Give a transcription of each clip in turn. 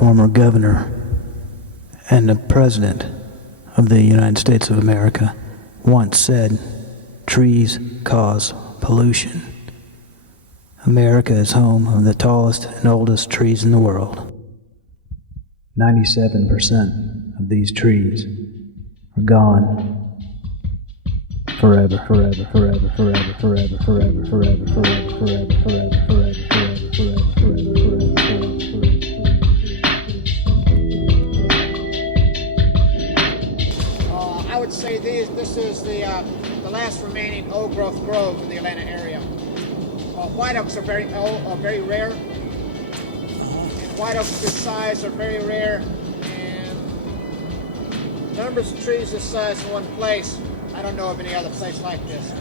former governor and the president of the United States of America, once said, "Trees cause pollution." America is home of the tallest and oldest trees in the world. 97% of these trees are gone forever, forever, forever, forever, forever, forever, forever, forever, forever, forever, forever, forever, forever, forever, forever, I would say this is the last remaining old-growth grove in the Atlanta area. White oaks are very rare. And white oaks this size are very rare. And numbers of trees this size in one place, I don't know of any other place like this.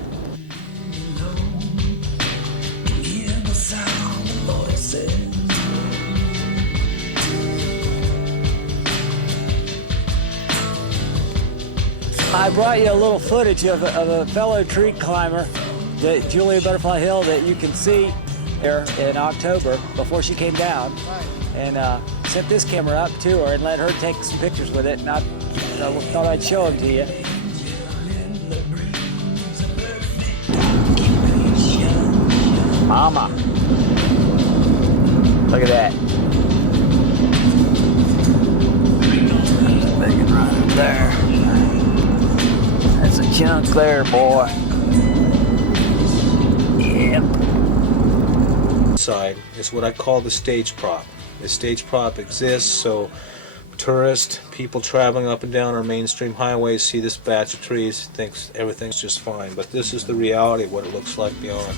I brought you a little footage of a fellow tree climber, Julia Butterfly Hill, that you can see there in October before she came down. Right. And sent this camera up to her and let her take some pictures with it. And I thought I'd show them to you. Mama. Look at that. Big and right up there. That's a chunk there, boy. Yep. Side is what I call the stage prop. The stage prop exists so tourists, people traveling up and down our mainstream highways see this batch of trees, thinks everything's just fine. But this is the reality of what it looks like beyond.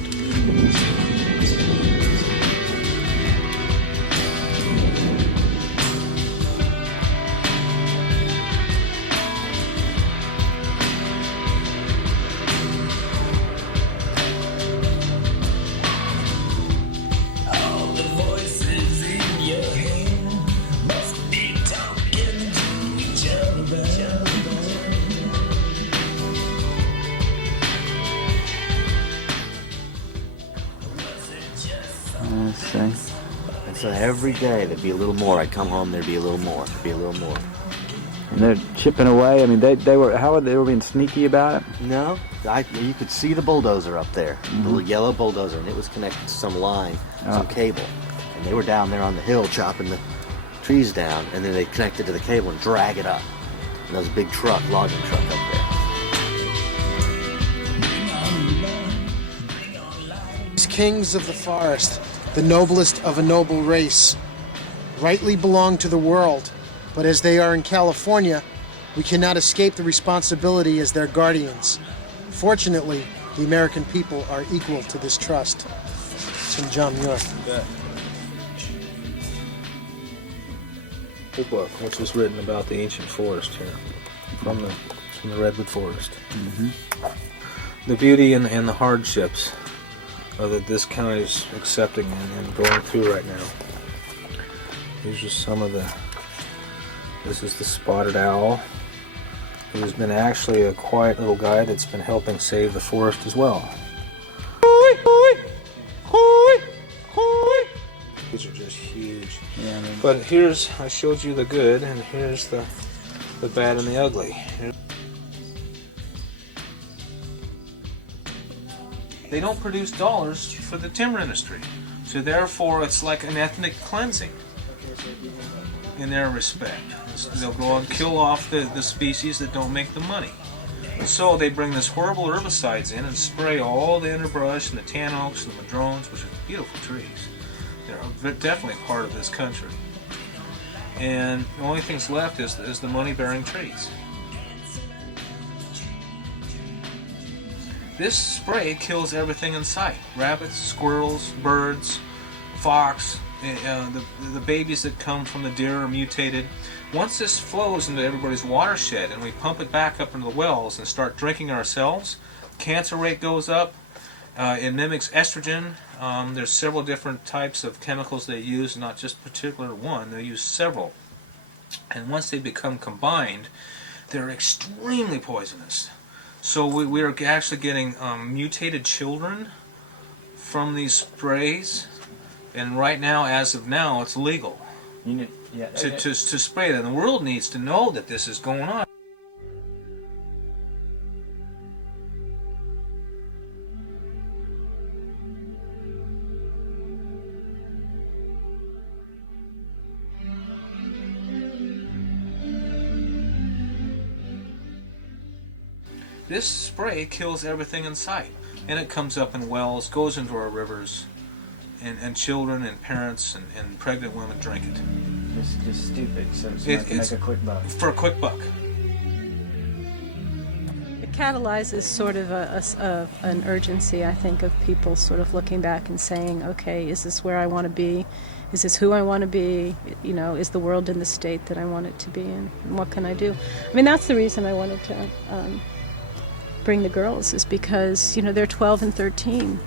And so every day there'd be a little more. I'd come home, there'd be a little more, there'd be a little more. And they're chipping away. I mean, they were, how were they being sneaky about it? No, you could see the bulldozer up there, the little yellow bulldozer, and it was connected to some line, some cable. And they were down there on the hill chopping the trees down, and then they connected to the cable and drag it up. And there was a big truck, logging truck up there. These kings of the forest, the noblest of a noble race, rightly belong to the world, but as they are in California, we cannot escape the responsibility as their guardians. Fortunately, the American people are equal to this trust. It's from John Muir. The book, which was written about the ancient forest here, from the redwood forest. The beauty and the hardships that this county is accepting and going through right now. These are some of the. This is the spotted owl, who's been actually a quiet little guy that's been helping save the forest as well. These are just huge. Yeah, I mean, but I showed you the good, and here's the bad and the ugly. They don't produce dollars for the timber industry, so therefore it's like an ethnic cleansing in their respect. They'll go and kill off the species that don't make the money. So they bring this horrible herbicides in and spray all the underbrush and the tan oaks and the madrones, which are beautiful trees. They're definitely part of this country. And the only thing's left is the money-bearing trees. This spray kills everything in sight. Rabbits, squirrels, birds, fox, the babies that come from the deer are mutated. Once this flows into everybody's watershed and we pump it back up into the wells and start drinking ourselves, cancer rate goes up. It mimics estrogen. There's several different types of chemicals they use, not just particular one. They use several. And once they become combined, they're extremely poisonous. So we are actually getting mutated children from these sprays. And right now, as of now, it's legal. to spray that. The world needs to know that this is going on. This spray kills everything in sight, and it comes up in wells, goes into our rivers, and children and parents and pregnant women drink it. Just stupid, so it's to It's make a quick buck. for a quick buck. It catalyzes sort of an urgency, I think, of people sort of looking back and saying, okay, is this where I want to be? Is this who I want to be? You know, is the world in the state that I want it to be in? And what can I do? I mean, that's the reason I wanted to bring the girls, is because, you know, they're 12 and 13.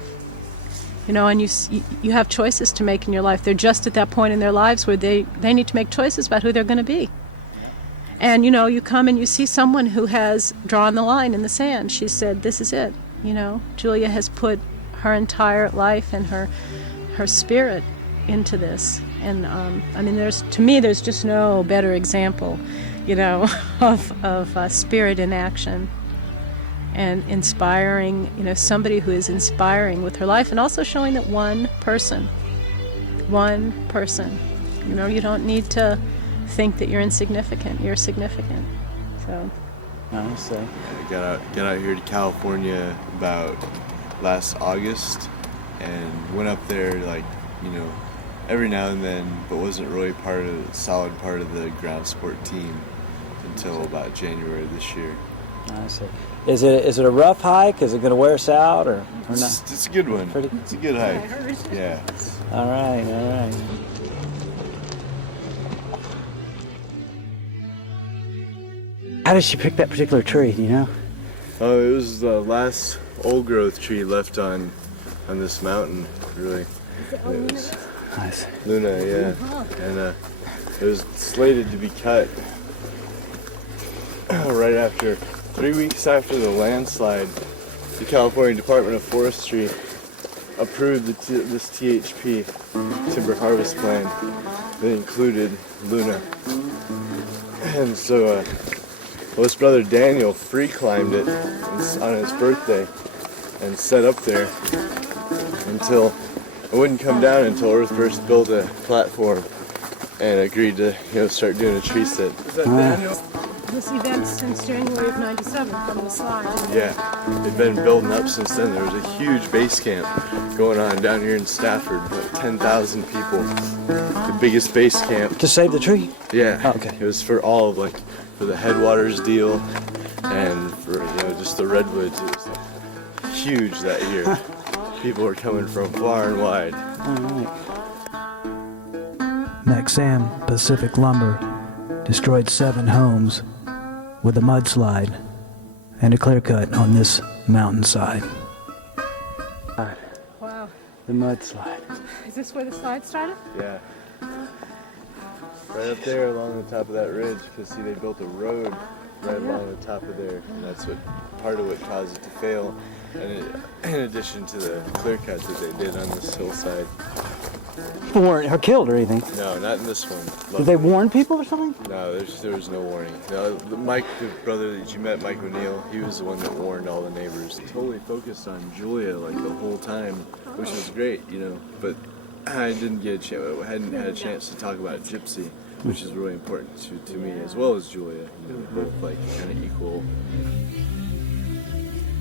You know, and you have choices to make in your life. They're just at that point in their lives where they need to make choices about who they're going to be. And, you know, you come and you see someone who has drawn the line in the sand. She said, this is it. You know, Julia has put her entire life and her spirit into this. And, I mean, to me, there's just no better example, you know, of spirit in action. And inspiring, you know, somebody who is inspiring with her life, and also showing that one person, you know, you don't need to think that you're insignificant. You're significant. So. Honestly. I got out here to California about last August, and went up there, like, you know, every now and then, but wasn't really solid part of the ground sport team until about January this year. I see. Is it a rough hike? Is it going to wear us out or not? It's a good one. It's a good hike. Yeah. All right. How did she pick that particular tree? Do you know? Oh, it was the last old growth tree left on this mountain. Really. It was Nice. Luna, yeah. And it was slated to be cut right after. 3 weeks after the landslide, the California Department of Forestry approved this THP, timber harvest plan, that included Luna. And so his brother Daniel free climbed it on his birthday and set up there until it wouldn't come down until Earthburst built a platform and agreed to, you know, start doing a tree sit. Is that Daniel? This event since January of '97 from the slide. Yeah, they've been building up since then. There was a huge base camp going on down here in Stafford, like 10,000 people. The biggest base camp. To save the tree? Yeah. Oh, okay. It was for all of, like, for the Headwaters deal and for, you know, just the redwoods. It was like huge that year. People were coming from far and wide. All right. Maxam Pacific Lumber destroyed 7 homes with a mudslide and a clear cut on this mountainside. Wow. The mudslide. Is this where the slide started? Yeah. Right up there along the top of that ridge, because see, they built a road right along the top of there, and that's part of what caused it to fail. And in addition to the clear cut that they did on this hillside. People weren't killed or anything. No, not in this one. Did they warn people or something? No, there was no warning. No, Mike, the brother that you met, Mike O'Neill, he was the one that warned all the neighbors. Totally focused on Julia like the whole time, which was great, you know. But I didn't get hadn't had a chance to talk about Gypsy, which is really important to me as well as Julia. You know, both like kind of equal.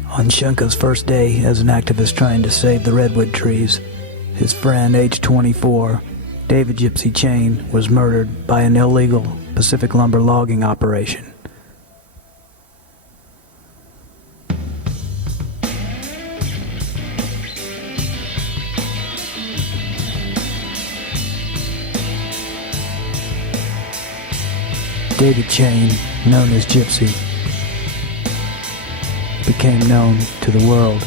On Shenka's first day as an activist trying to save the redwood trees, his friend, age 24, David Gypsy Chain, was murdered by an illegal Pacific lumber logging operation. David Chain, known as Gypsy, became known to the world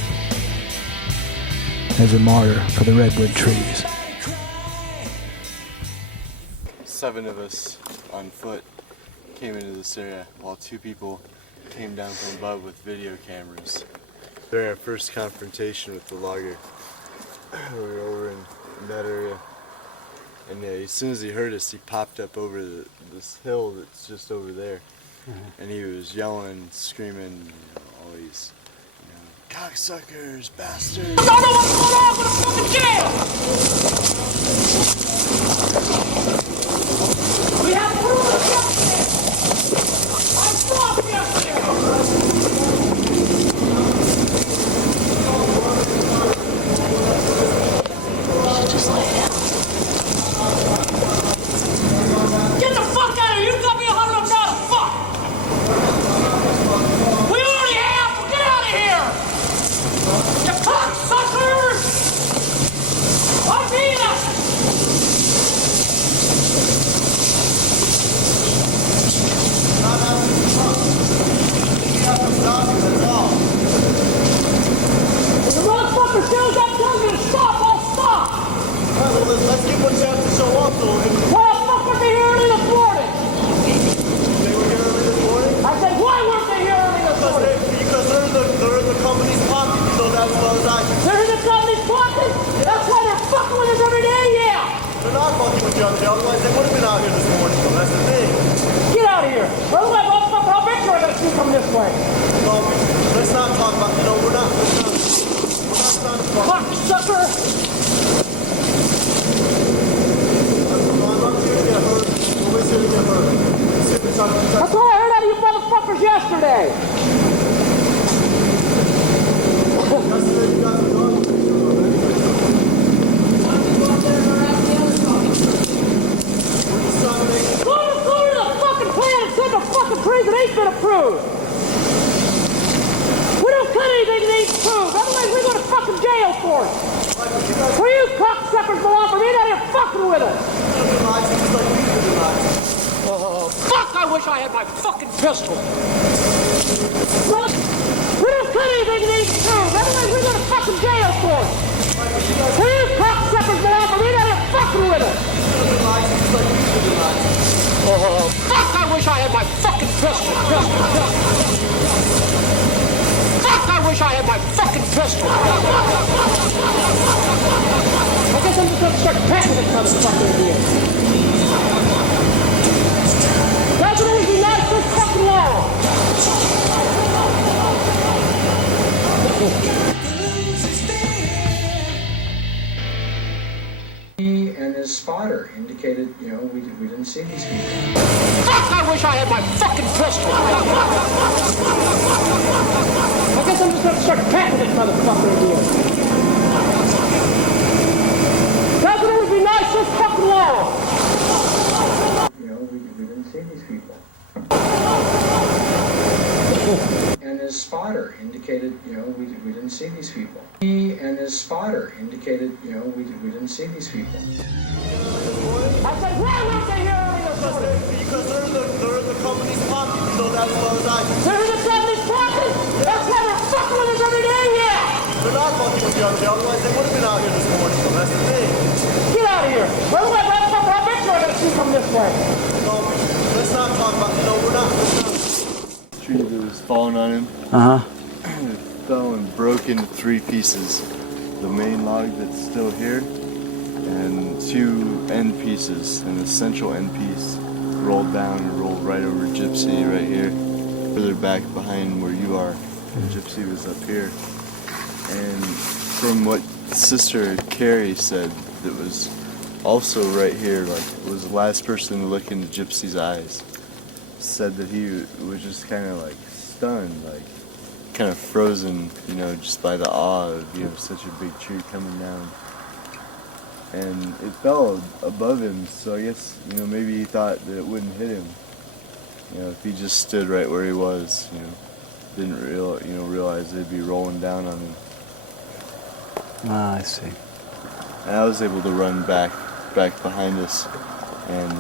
as a martyr for the redwood trees. 7 of us on foot came into this area while 2 people came down from above with video cameras. During our first confrontation with the logger, we were over in that area, And as soon as he heard us, he popped up over this hill that's just over there. And he was yelling, screaming, all these, cocksuckers, bastards. I don't know what's going on with the fucking jail! We have proof of justice! I saw justice! Just lay down. Get the fuck out of here! You got me $100 fuck! We already have! Get out of here! You cocksuckers! Arvina! If the motherfucker shows up, tells me to stop, I'll stop! Let's give one chance to show up, though. Why the fuck were they here early this morning? They were here early this morning? I said, why weren't they here early this morning? Because they're in the company's pocket, you know that as well as I do. They're in the company's pocket? That's why they're fucking with us every day, yeah! They're not fucking with you other day, otherwise they would have been out here this morning, though. That's the thing. Get out of here! Otherwise, I'll bet you I gotta see from this way. No, let's not talk about, we're not trying to fuck. Cocksucker! I'm not here to get hurt. Nobody's here to get hurt. That's all I heard out of you motherfuckers yesterday! Yesterday you guys were gone. Go to the fucking plant and set the fucking trees that ain't been approved! We don't cut anything that ain't approved, otherwise we go to fucking jail for it! Where you cocksuckers belong from, you're not here fucking with us! Oh, fuck, I wish I had my fucking pistol! We don't cut anything that ain't approved, otherwise we go to fucking jail for it! Where you cocksuckers belong from, you're not here fucking with us! Oh, fuck, I wish I had my fucking pistol! Fuck, I wish I had my fucking pistol! I guess I'm just gonna start packing this motherfucker in here. That's what always be nice this fucking long! He and his spotter indicated, we didn't see these people. Fuck, I wish I had my fucking pistol! I guess I'm just gonna start packing this motherfucker in here. That's what always be nice this fucking long! We didn't see these people. And his spotter indicated, we didn't see these people. He and his spotter indicated, we didn't see these people. I said, why weren't they here early this morning? Because they're in the company's pocket, you know that as well as I do. They're in the company's pocket? That's why they're fucking with us every day, yeah! They're not fucking with you other day, otherwise they would have been out here this morning, though. That's the thing. Get out of here! Otherwise, I'll bet you I gotta see from this way. No, let's not talk about, we're not. Tree that was falling on him. It fell and broke into 3 pieces. The main log that's still here, and 2 end pieces, and the central end piece rolled down and rolled right over Gypsy right here, further back behind where you are. And Gypsy was up here. And from what Sister Carrie said, that was also right here, was the last person to look into Gypsy's eyes, said that he was just kind of stunned, kind of frozen, just by the awe of such a big tree coming down. And it fell above him, so I guess maybe he thought that it wouldn't hit him. If he just stood right where he was, didn't realize they'd be rolling down on him. Ah, I see. And I was able to run back behind us, and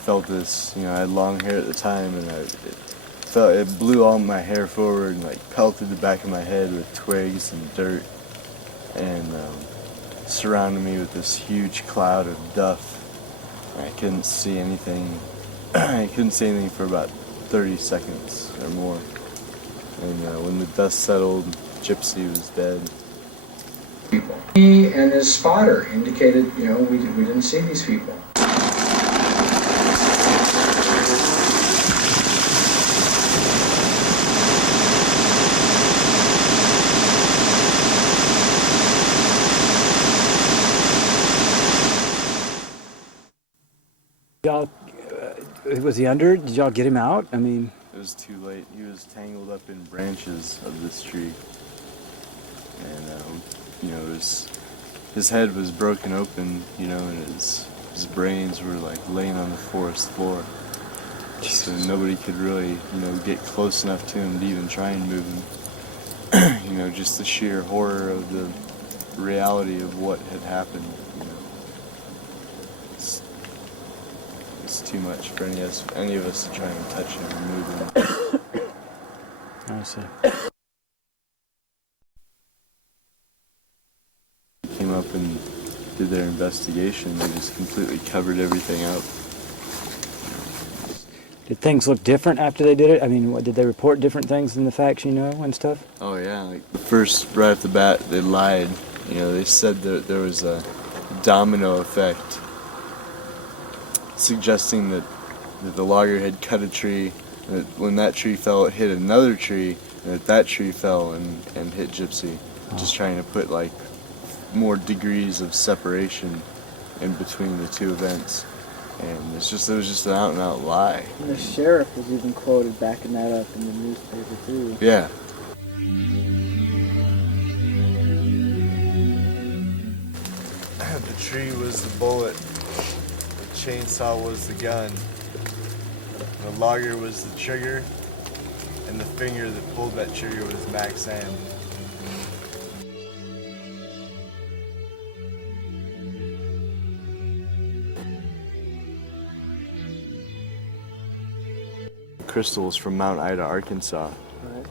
felt this. I had long hair at the time, and it blew all my hair forward and pelted the back of my head with twigs and dirt, and surrounded me with this huge cloud of dust. I couldn't see anything. I couldn't see anything for about 30 seconds or more. And when the dust settled, Gypsy was dead. People. He and his spotter indicated, you know, we didn't see these people. Y'all, was he under? Did y'all get him out? I mean, It was too late. He was tangled up in branches of this tree. And, you know, his head was broken open, you know, and his brains were like laying on the forest floor. So nobody could really, you know, get close enough to him to even try and move him. You know, just the sheer horror of the reality of what had happened, you know. It's too much for any of us to try and touch him or move him. I see. Came up and did their investigation. They just completely covered everything up. Did things look different after they did it? I mean, did they report different things than the facts you know and stuff? Oh yeah, like first, right off the bat, they lied. You know, they said that there was a domino effect, suggesting that the logger had cut a tree, and that when that tree fell, it hit another tree, and that tree fell and hit Gypsy. Just trying to put like more degrees of separation in between the two events. And it was just an out and out lie. And the sheriff was even quoted backing that up in the newspaper too. Yeah. The tree was the bullet, the chainsaw was the gun, the logger was the trigger, and the finger that pulled that trigger was Max Am. Crystals from Mount Ida, Arkansas, Right.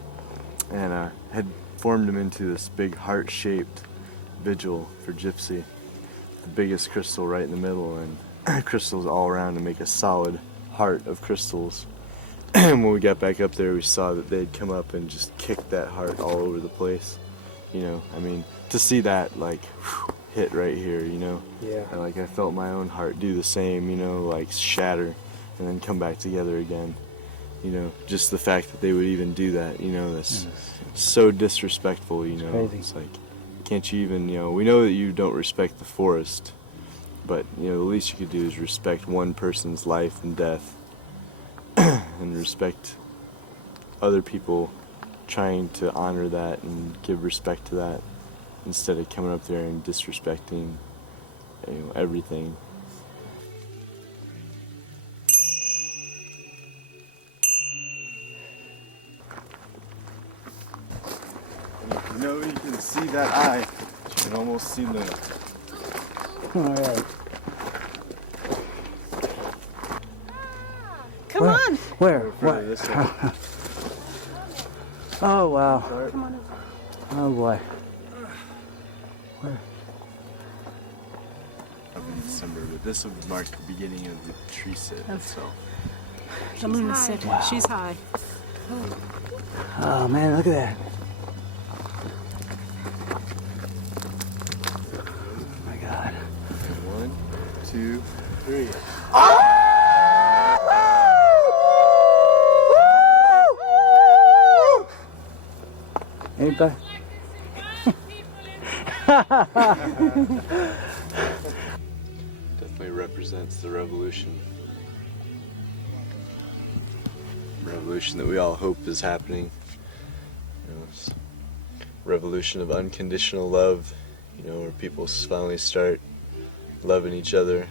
and had formed them into this big heart-shaped vigil for Gypsy. The biggest crystal right in the middle, and crystals all around to make a solid heart of crystals. And when we got back up there, we saw that they'd come up and just kicked that heart all over the place. You know, I mean, to see that like hit right here, you know. Yeah. I felt my own heart do the same, you know, like shatter and then come back together again. You know, just the fact that they would even do that, you know, that's so disrespectful, you know. Crazy. It's like, can't you even, you know, we know that you don't respect the forest, but, you know, the least you could do is respect one person's life and death and respect other people trying to honor that and give respect to that instead of coming up there and disrespecting, you know, everything. You know, you can see that eye. You can almost see Luna. Alright. Come on. Where? Further What? this way. Oh, wow. Come on. Oh, boy. Where? Up in December, but this would mark the beginning of the tree sit itself. The lunatic. She's high. Oh, man, look at that. Oh, my God. Okay, 1, 2, 3. Anybody? Definitely represents the revolution. Revolution that we all hope is happening. You know, it's revolution of unconditional love, you know, where people finally start loving each other,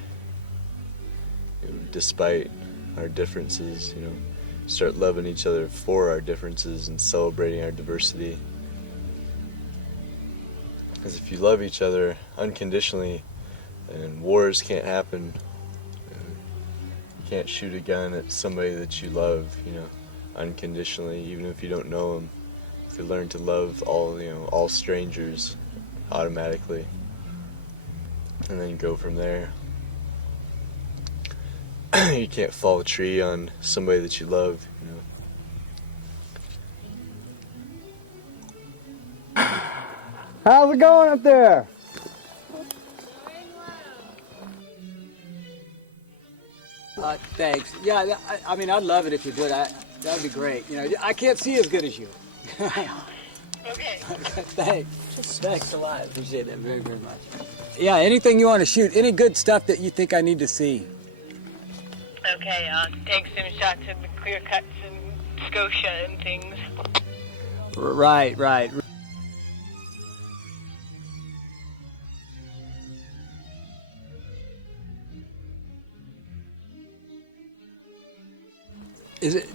you know, despite our differences, you know, start loving each other for our differences and celebrating our diversity. Because if you love each other unconditionally, then wars can't happen. You can't shoot a gun at somebody that you love, you know, unconditionally, even if you don't know them. If you learn to love all strangers automatically, and then go from there. You can't fall a tree on somebody that you love, you know. How's it going up there? Thanks. Yeah, I mean, I'd love it if you did. That'd be great. You know, I can't see as good as you. Okay. Thanks a lot. Appreciate that very, very much. Yeah, anything you want to shoot, any good stuff that you think I need to see. Okay, take some shots of the clear cuts and Scotia and things. Right.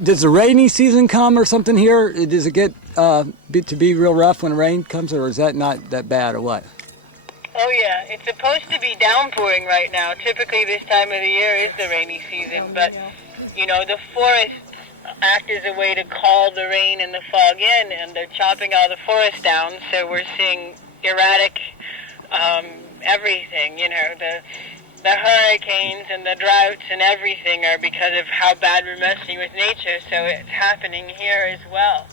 Does the rainy season come or something here? Does it get to be real rough when rain comes, or is that not that bad, or what? Oh yeah, it's supposed to be downpouring right now. Typically this time of the year is the rainy season, but you know, the forests act as a way to call the rain and the fog in, and they're chopping all the forest down, so we're seeing erratic everything, you know, the hurricanes and the droughts and everything are because of how bad we're messing with nature, so it's happening here as well.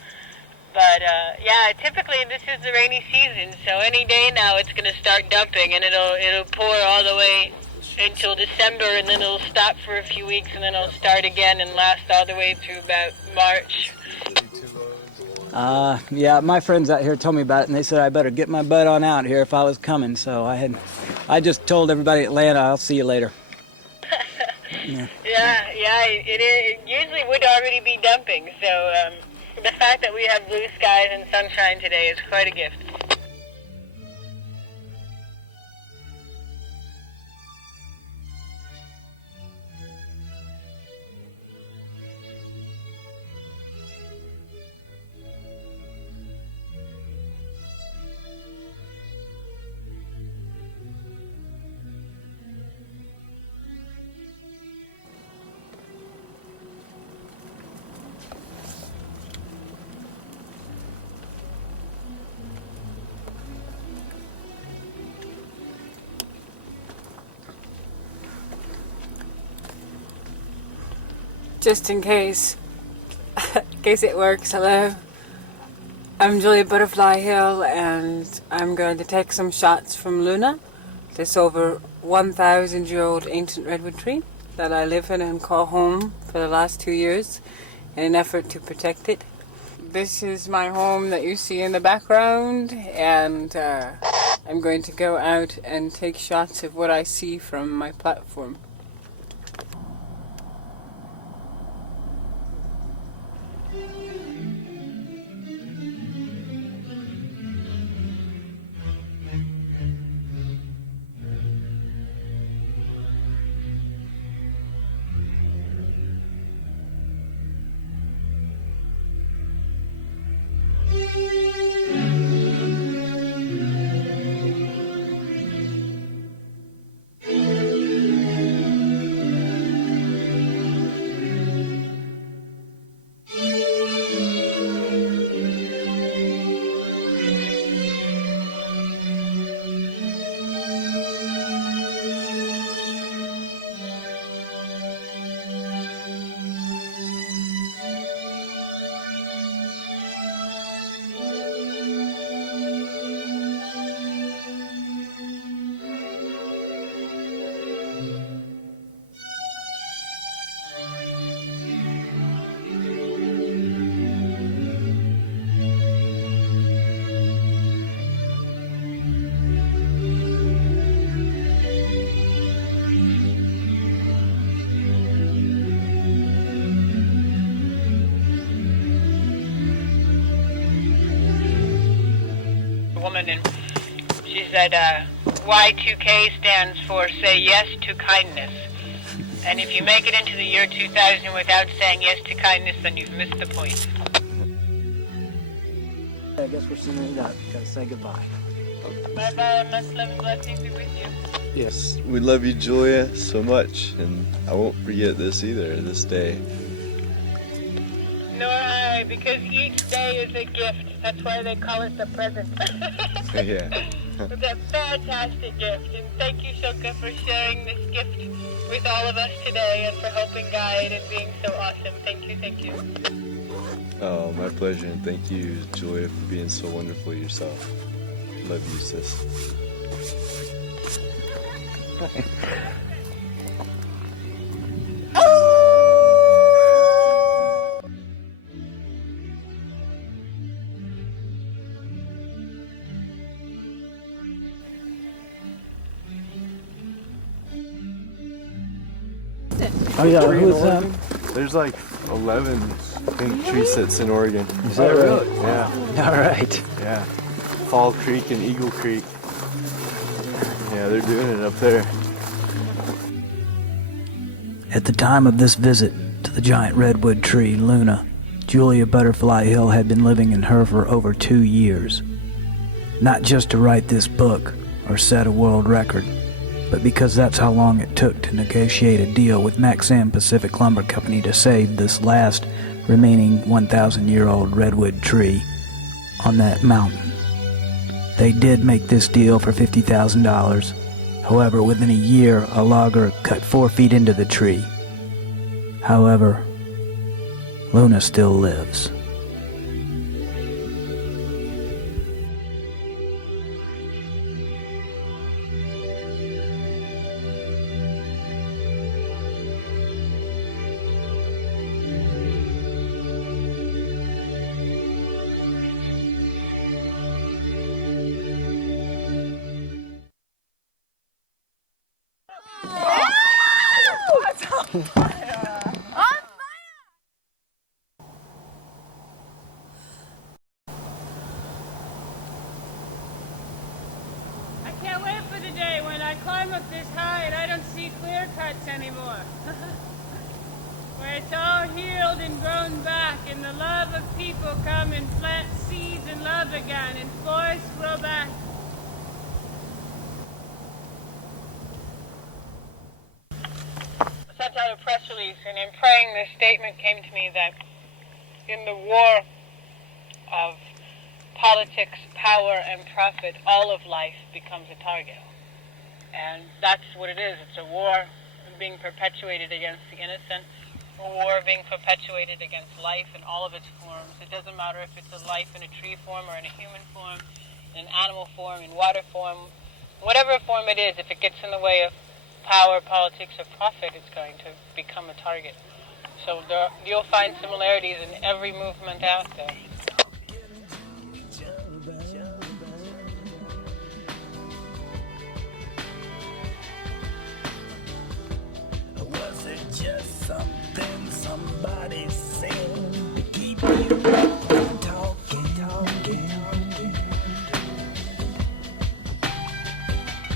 But yeah, typically this is the rainy season, so any day now it's going to start dumping, and it'll pour all the way until December, and then it'll stop for a few weeks, and then it'll start again and last all the way through about March. Yeah, my friends out here told me about it, and they said I better get my butt on out here if I was coming, so I just told everybody in Atlanta, I'll see you later. Yeah, it usually would already be dumping, so the fact that we have blue skies and sunshine today is quite a gift. Just in case it works, hello. I'm Julia Butterfly Hill, and I'm going to take some shots from Luna, this over 1,000-year-old ancient redwood tree that I live in and call home for the last 2 years in an effort to protect it. This is my home that you see in the background, and I'm going to go out and take shots of what I see from my platform. Woman, and she said Y2K stands for say yes to kindness, and if you make it into the year 2000 without saying yes to kindness, then you've missed the point. I guess we're sending it out. Gotta say goodbye. Bye-bye, much love and blessings be with you. Yes, we love you, Julia, so much, and I won't forget this either, this day. Nor I, because each day is a gift. That's why they call it the present. Yeah. It's a fantastic gift, and thank you, Shoka, for sharing this gift with all of us today and for helping guide and being so awesome. Thank you. Oh, my pleasure, and thank you, Julia, for being so wonderful yourself. Love you, sis. Oh! Oh yeah, tree in who's Oregon? There's like 11, I think, tree sits in Oregon. Is that right? Yeah. All right. Yeah. Fall Creek and Eagle Creek. Yeah, they're doing it up there. At the time of this visit to the giant redwood tree, Luna, Julia Butterfly Hill had been living in her for over 2 years. Not just to write this book or set a world record, but because that's how long it took to negotiate a deal with Maxam Pacific Lumber Company to save this last remaining 1,000-year-old redwood tree on that mountain. They did make this deal for $50,000. However, within a year, a logger cut 4 feet into the tree. However, Luna still lives. I can't wait for the day when I climb up this high and I don't see clear cuts anymore. Where it's all healed and grown back and the love of people come and plant seeds and love again and forests grow back. I sent out a press release, and in praying this statement came to me that in the war of politics, power, and profit, all of life becomes a target. And that's what it is. It's a war being perpetuated against the innocent, a war being perpetuated against life in all of its forms. It doesn't matter if it's a life in a tree form or in a human form, in an animal form, in water form, whatever form it is, if it gets in the way of power, politics, or profit, it's going to become a target. So you'll find similarities in every movement out there. Was it just something somebody said to keep you from talking?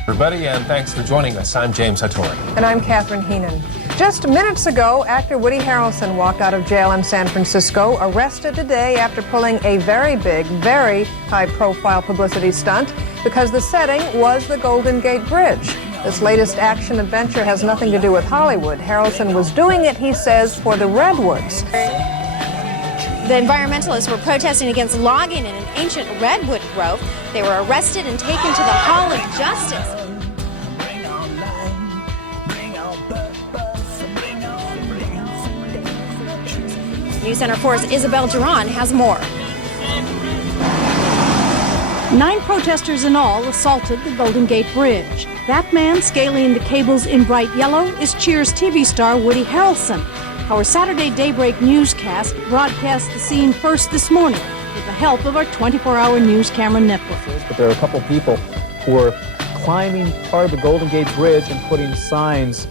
Everybody, and thanks for joining us. I'm James Hattori. And I'm Catherine Heenan. Just minutes ago, actor Woody Harrelson walked out of jail in San Francisco, arrested today after pulling a very big, very high-profile publicity stunt because the setting was the Golden Gate Bridge. This latest action adventure has nothing to do with Hollywood. Harrelson was doing it, he says, for the redwoods. The environmentalists were protesting against logging in an ancient redwood grove. They were arrested and taken to the Hall of Justice. News Center 4's Isabel Duran has more. 9 protesters in all assaulted the Golden Gate Bridge. That man scaling the cables in bright yellow is Cheers TV star Woody Harrelson. Our Saturday Daybreak newscast broadcast the scene first this morning with the help of our 24-hour news camera network. But there are a couple people who are climbing part of the Golden Gate Bridge and putting signs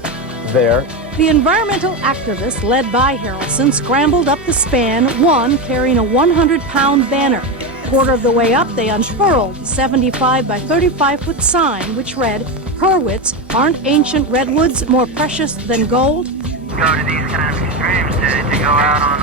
there. The environmental activists, led by Harrelson, scrambled up the span, one carrying a 100-pound banner. Quarter of the way up, they unfurled the 75 by 35-foot sign, which read, "Hurwitz, aren't ancient redwoods more precious than gold?" Go to these kind of extremes to go out on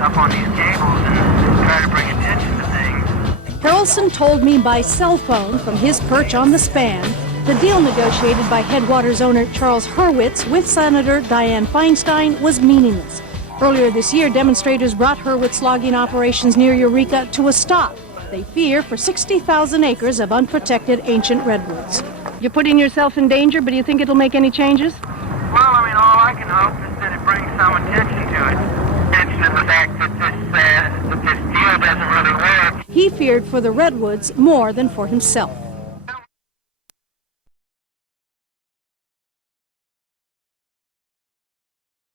up on these cables and try to bring attention to things. Harrelson told me by cell phone from his perch on the span the deal negotiated by Headwaters owner Charles Hurwitz with Senator Dianne Feinstein was meaningless. Earlier this year, demonstrators brought Hurwitz logging operations near Eureka to a stop. They fear for 60,000 acres of unprotected ancient redwoods. You're putting yourself in danger, but do you think it'll make any changes? Well, I mean, all I can hope is that it brings some attention to it. Attention to the fact that this deal doesn't really work. He feared for the redwoods more than for himself.